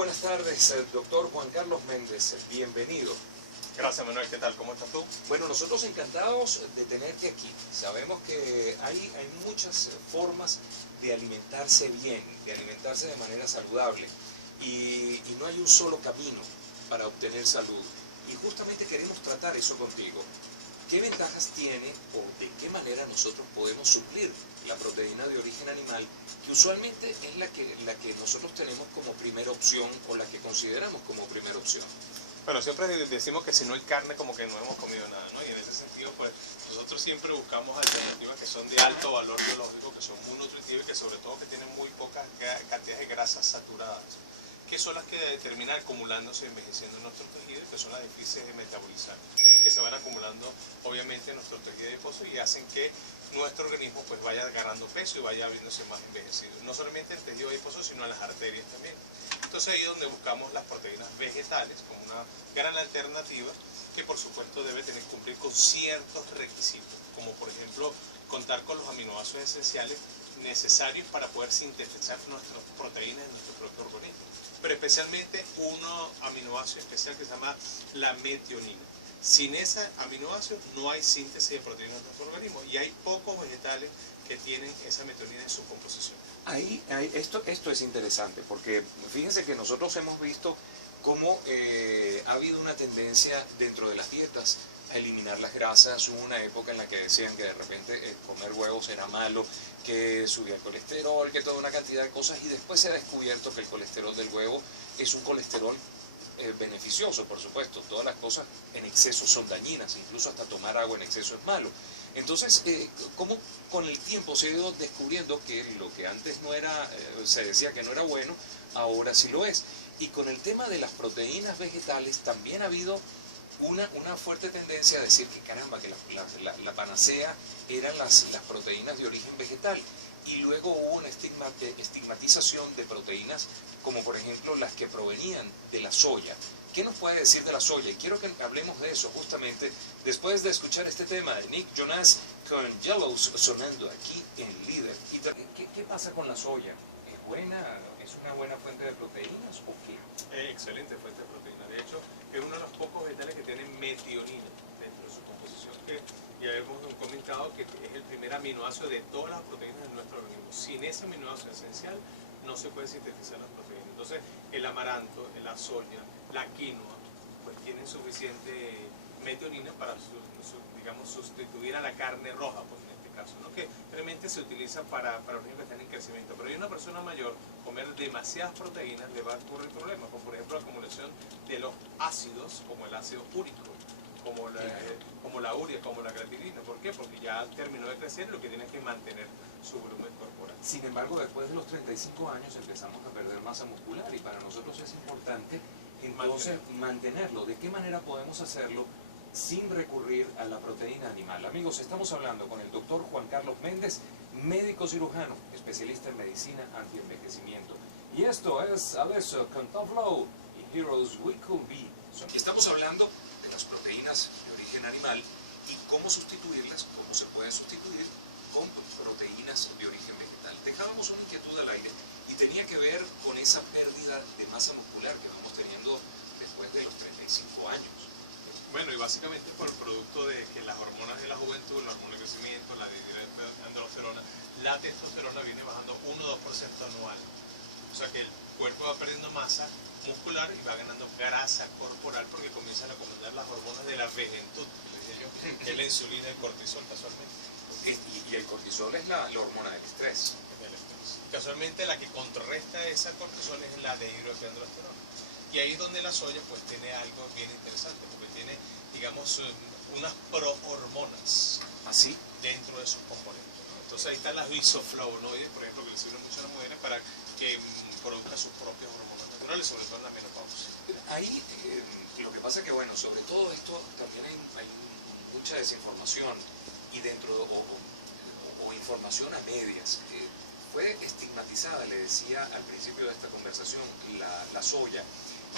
buenas tardes, doctor Juan Carlos Méndez, bienvenido. Gracias, Manuel. ¿Qué tal? ¿Cómo estás tú? Bueno, nosotros encantados de tenerte aquí. Sabemos que hay muchas formas de alimentarse bien, de alimentarse de manera saludable y no hay un solo camino para obtener salud. Y justamente queremos tratar eso contigo. ¿Qué ventajas tiene o de qué manera nosotros podemos suplir la proteína de origen animal, que usualmente es la que nosotros tenemos como primera opción o la que consideramos como primera opción? Bueno, siempre decimos que si no hay carne, como que no hemos comido nada, ¿no? Y en ese sentido, pues, nosotros siempre buscamos alternativas que son de alto valor biológico, que son muy nutritivas y que sobre todo que tienen muy pocas cantidades de grasas saturadas, que son las que terminan acumulándose y envejeciendo en nuestros tejidos, que son las difíciles de metabolizar, que se van acumulando obviamente en nuestro tejido adiposo y hacen que nuestro organismo pues vaya ganando peso y vaya viéndose más envejecido, no solamente en el tejido adiposo, sino en las arterias también. Entonces ahí es donde buscamos las proteínas vegetales como una gran alternativa, que por supuesto debe cumplir con ciertos requisitos, como por ejemplo contar con los aminoácidos esenciales necesarios para poder sintetizar nuestras proteínas en nuestro propio organismo, pero especialmente un aminoácido especial que se llama la metionina. Sin ese aminoácido no hay síntesis de proteínas en nuestro organismo y hay pocos vegetales que tienen esa metionina en su composición. Esto es interesante porque fíjense que nosotros hemos visto cómo ha habido una tendencia dentro de las dietas a eliminar las grasas. Hubo una época en la que decían que de repente comer huevos era malo, que subía el colesterol, que toda una cantidad de cosas, y después se ha descubierto que el colesterol del huevo es un colesterol beneficioso, por supuesto. Todas las cosas en exceso son dañinas, incluso hasta tomar agua en exceso es malo. Entonces, ¿cómo con el tiempo se ha ido descubriendo que lo que antes no era, se decía que no era bueno, ahora sí lo es? Y con el tema de las proteínas vegetales también ha habido una fuerte tendencia a decir que caramba, que la panacea eran las proteínas de origen vegetal. Y luego hubo una estigmatización de proteínas como por ejemplo las que provenían de la soya. ¿Qué nos puede decir de la soya? Y quiero que hablemos de eso justamente después de escuchar este tema de Nick Jonas con Yellows sonando aquí en Líder. ¿Qué pasa con la soya? ¿Es buena? ¿Es una buena fuente de proteínas o qué? Excelente fuente de proteína. De hecho, es uno de los pocos vegetales que tienen metionina dentro de su composición, que ya hemos comentado que es el primer aminoácido de todas las proteínas de nuestro organismo. Sin ese aminoácido esencial no se puede sintetizar las proteínas. Entonces, el amaranto, la soya, la quinoa, pues tienen suficiente metionina para, digamos, sustituir a la carne roja, pues en este caso, ¿no? Que realmente se utiliza para los niños que están en crecimiento. Pero hay una persona mayor, comer demasiadas proteínas le va a ocurrir problemas, como por ejemplo la acumulación de los ácidos, como el ácido úrico, como la urea, como la creatinina. ¿Por qué? Porque ya terminó de crecer y lo que tiene es que mantener su volumen corporal. Sin embargo, después de los 35 años empezamos a perder masa muscular y para nosotros es importante entonces mantenerlo. ¿De qué manera podemos hacerlo sin recurrir a la proteína animal? Amigos, estamos hablando con el doctor Juan Carlos Méndez, médico cirujano, especialista en medicina antienvejecimiento. Y esto es Alesso con Top Flow y Heroes We Could Be. Estamos hablando de las proteínas de origen animal y cómo sustituirlas, cómo se pueden sustituir con proteínas de origen vegetal. Dejábamos una inquietud al aire y tenía que ver con esa pérdida de masa muscular que vamos teniendo después de los 35 años. Bueno, y básicamente por el producto de que las hormonas de la juventud, la hormona de crecimiento, la de androsterona, la testosterona viene bajando 1 o 2% anual. O sea que el cuerpo va perdiendo masa muscular y va ganando grasa corporal porque comienzan a acumular las hormonas de la juventud, que es la insulina y el cortisol casualmente. Y el cortisol es la hormona del estrés. Casualmente la que contrarresta esa cortisol es la dihidroepiandrosterona. Y ahí es donde la soya pues tiene algo bien interesante, porque tiene, digamos, unas prohormonas ¿Así? dentro de sus componentes, ¿no? Entonces ahí están las isoflavonoides, por ejemplo, que le sirven mucho a las mujeres para que produzcan sus propias hormonas naturales, sobre todo en la menopausia. Ahí lo que pasa es que, bueno, sobre todo esto también hay mucha desinformación y dentro o información a medias. Fue estigmatizada, le decía al principio de esta conversación, la soya,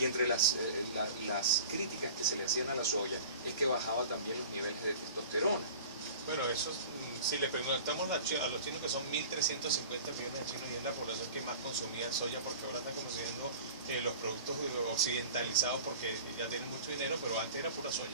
y entre las críticas que se le hacían a la soya es que bajaba también los niveles de testosterona. Bueno, eso si le preguntamos a los chinos, que son 1.350 millones de chinos y es la población que más consumía soya, porque ahora está consumiendo los productos occidentalizados porque ya tienen mucho dinero, pero antes era pura soya.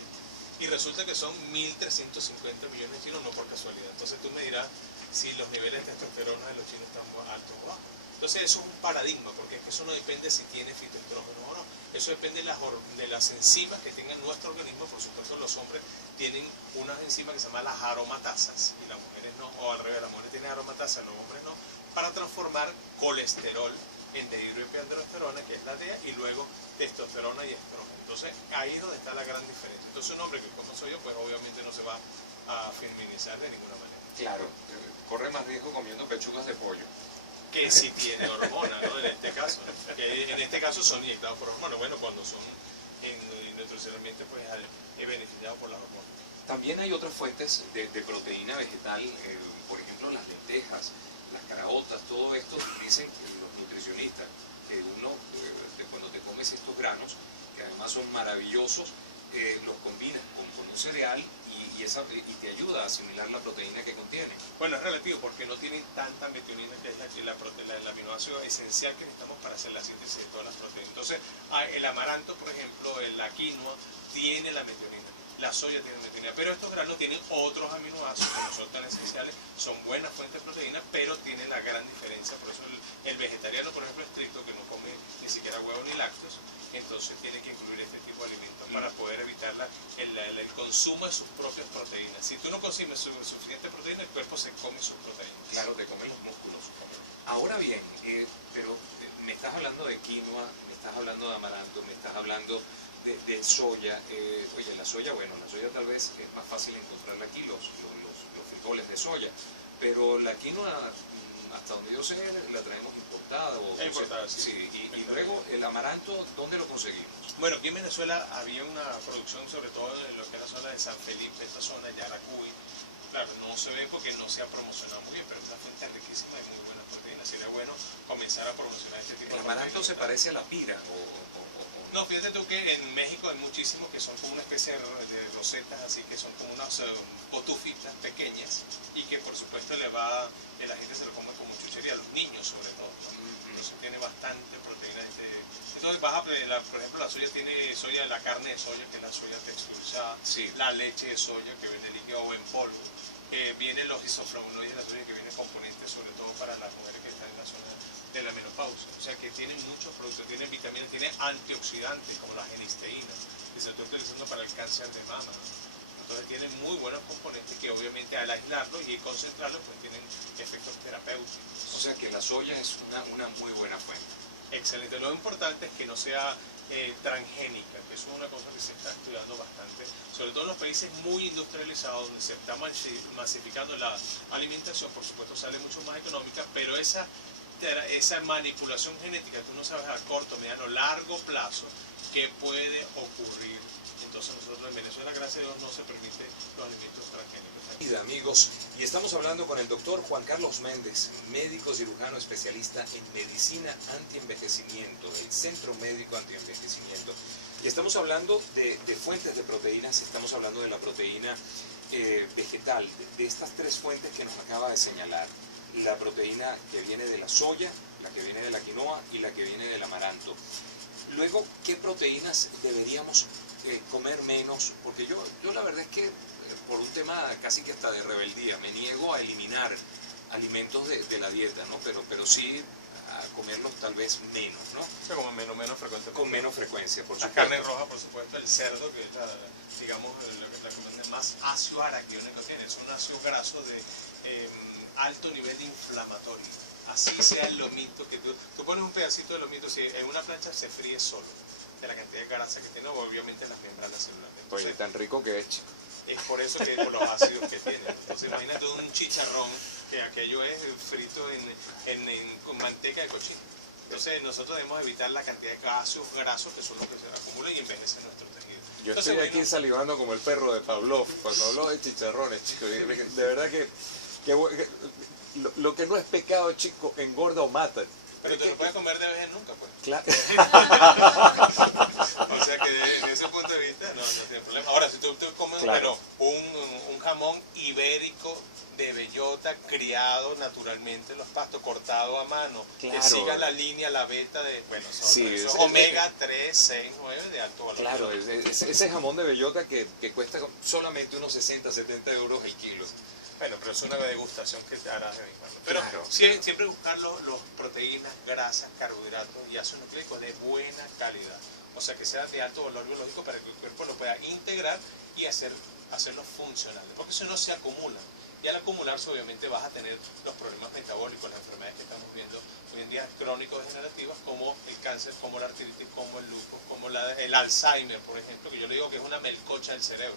Y resulta que son 1.350 millones de chinos, no por casualidad. Entonces tú me dirás si los niveles de testosterona de los chinos están altos o bajos. Entonces eso es un paradigma, porque es que eso no depende si tiene fitoestrógenos o no. Eso depende de las enzimas que tenga nuestro organismo. Por supuesto, los hombres tienen unas enzimas que se llaman las aromatasas, y las mujeres no, o al revés, las mujeres tienen aromatasas, los hombres no, para transformar colesterol en dihidroepiandrosterona, que es la DEA, y luego testosterona y estrógeno. Entonces ahí es donde está la gran diferencia. Entonces un hombre que come soya, pues obviamente no se va a feminizar de ninguna manera. Claro, corre más riesgo comiendo pechugas de pollo. Que si tiene hormonas, ¿no? En este caso, ¿no? Que en este caso son inyectados por hormonas. Bueno, cuando son nutricionalmente, pues es beneficiado por las hormonas. También hay otras fuentes de proteína vegetal, por ejemplo las lentejas, las caraotas, todo esto dicen los nutricionistas que uno, cuando te comes estos granos, que además son maravillosos, los combinas con un cereal y te ayuda a asimilar la proteína que contiene. Bueno, es relativo porque no tienen tanta metionina, que es el aminoácido esencial que necesitamos para hacer la síntesis de todas las proteínas. Entonces, el amaranto, por ejemplo, la quinoa, tiene la metionina. La soya tiene metionina, pero estos granos tienen otros aminoácidos que no son tan esenciales, son buenas fuentes de proteína, pero tienen la gran diferencia. Por eso el vegetariano, por ejemplo, estricto, que no come ni siquiera huevo ni lácteos, entonces tiene que incluir este tipo de alimentos para poder evitar el consumo de sus propias proteínas. Si tú no consumes suficiente proteína, el cuerpo se come sus proteínas. Claro, te comen los músculos. Ahora bien, pero me estás hablando de quinoa, me estás hablando de amaranto, me estás hablando de soya. Oye, la soya, bueno, la soya tal vez es más fácil encontrarla aquí, los frijoles de soya, pero la quinoa, hasta donde yo sé, la traemos importada. Es importada, sí. Y luego el amaranto, ¿dónde lo conseguimos? Bueno, aquí en Venezuela había una producción, sobre todo en lo que es la zona de San Felipe, esta zona, Yaracuy. Claro, no se ve porque no se ha promocionado muy bien, pero es una fuente riquísima y muy buena proteína. Sería bueno comenzar a promocionar este tipo de proteínas. ¿El amaranto se parece a la pira? No, fíjate tú que en México hay muchísimos que son como una especie de rosetas, así que son como unas cotufitas pequeñas y que por supuesto la gente se lo come con chuchería, a los niños sobre todo, ¿no? Entonces tiene bastante proteína. Entonces por ejemplo, la soya tiene la carne de soya, que es la soya texturizada, sí. La leche de soya que viene líquido o en polvo, vienen los isoflavonoides de la soya, que vienen componentes sobre todo para las mujeres que están en la zona de la menopausia, o sea que tienen muchos productos, tienen vitaminas, tienen antioxidantes como la genisteína, que se está utilizando para el cáncer de mama, ¿no? Entonces tienen muy buenos componentes que obviamente al aislarlos y concentrarlos pues tienen efectos terapéuticos. O sea que la soya es una muy buena fuente. Excelente, lo importante es que no sea transgénica, que eso es una cosa que se está estudiando bastante, sobre todo en los países muy industrializados donde se está masificando la alimentación. Por supuesto sale mucho más económica, pero esa manipulación genética, tú no sabes a corto, mediano, largo plazo qué puede ocurrir. Entonces nosotros en Venezuela, gracias a Dios, no se permite los alimentos transgénicos. Amigos, y estamos hablando con el doctor Juan Carlos Méndez, médico cirujano especialista en medicina antienvejecimiento, del Centro Médico Antienvejecimiento. Y estamos hablando de fuentes de proteínas, estamos hablando de la proteína vegetal, de estas tres fuentes que nos acaba de señalar. La proteína que viene de la soya, la que viene de la quinoa y la que viene del amaranto. Luego, ¿qué proteínas deberíamos comer menos? Porque yo la verdad es que por un tema casi que hasta de rebeldía me niego a eliminar alimentos de la dieta, ¿no? Pero sí a comerlos tal vez menos, ¿no? O sea, como menos frecuencia. Con menos frecuencia, por la supuesto. Carne roja, por supuesto, el cerdo, que es digamos, la comida más ácido araquidónico que tiene. Es un ácido graso de alto nivel inflamatorio. Así sea el lomito, que tú pones un pedacito de lomito, si en una plancha se fríe solo, de la cantidad de grasa que tiene, obviamente las membranas celulares. Oye, tan rico que es, chico. Es por eso que por los ácidos que tiene. Entonces imagínate un chicharrón, que aquello es frito con manteca de cochino. Entonces nosotros debemos evitar la cantidad de ácidos grasos que son los que se acumulan y envejecen nuestros tejidos. Yo estoy aquí salivando como el perro de Pavlov, cuando habló de chicharrones, chicos. De verdad que lo que no es pecado, chico, engorda o mata. Pero te lo puedes comer de vez en nunca, pues. Claro. O sea que desde ese punto de vista no tiene problema. Ahora, si tú comes claro, un jamón ibérico de bellota criado naturalmente en los pastos, cortado a mano, que Claro. siga la línea, la beta de, bueno, son, Sí, eso es ese- omega 3, 6, 9 de alto valor. Claro, ese jamón de bellota que cuesta Solamente unos 60, 70 euros el kilo. Bueno, pero es una degustación que te harás de vez en cuando. Pero Claro, siempre buscar los proteínas, grasas, carbohidratos y ácidos nucleicos de buena calidad. O sea, que sean de alto valor biológico para que el cuerpo lo pueda integrar y hacerlos funcionales. Porque si no se acumulan. Y al acumularse obviamente vas a tener los problemas metabólicos, las enfermedades que estamos viendo hoy en día crónico-degenerativas como el cáncer, como la artritis, como el lupus, como el Alzheimer, por ejemplo, que yo le digo que es una melcocha del cerebro.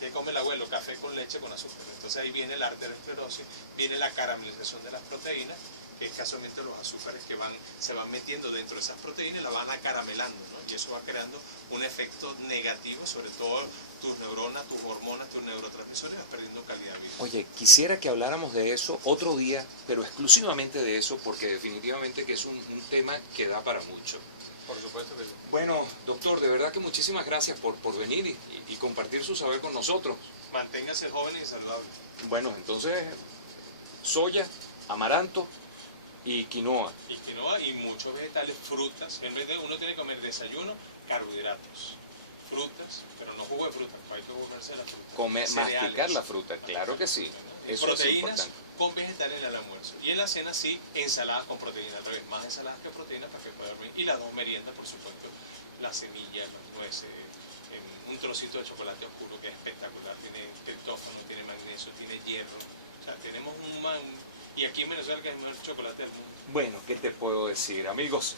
¿Qué come el abuelo? Café con leche con azúcar. Entonces ahí viene la arteriosclerosis, viene la caramelización de las proteínas, que es casualmente los azúcares que se van metiendo dentro de esas proteínas y las van acaramelando, ¿no? Y eso va creando un efecto negativo sobre todo tus neuronas, tus hormonas, tus neurotransmisores, vas perdiendo calidad de vida. Oye, quisiera que habláramos de eso otro día, pero exclusivamente de eso, porque definitivamente que es un tema que da para mucho. Por supuesto que sí. Bueno, doctor, de verdad que muchísimas gracias por venir y compartir su saber con nosotros. Manténgase joven y saludable. Bueno, entonces, soya, amaranto y quinoa. Y quinoa y muchos vegetales, frutas. En vez de uno tiene que comer desayuno, carbohidratos. Frutas, pero no jugo de fruta, hay que comerse la fruta. Cereales. Masticar la fruta, claro que sí. Eso es Proteínas importante. con vegetales en el almuerzo. Y en la cena sí, ensaladas con proteínas. Al revés, más ensaladas que proteínas para que pueda dormir. Y las dos meriendas, por supuesto, las semillas, las nueces, un trocito de chocolate oscuro que es espectacular. Tiene triptófano, tiene magnesio, tiene hierro. O sea, tenemos y aquí en Venezuela que es el mejor chocolate del mundo. Bueno, ¿qué te puedo decir? Amigos,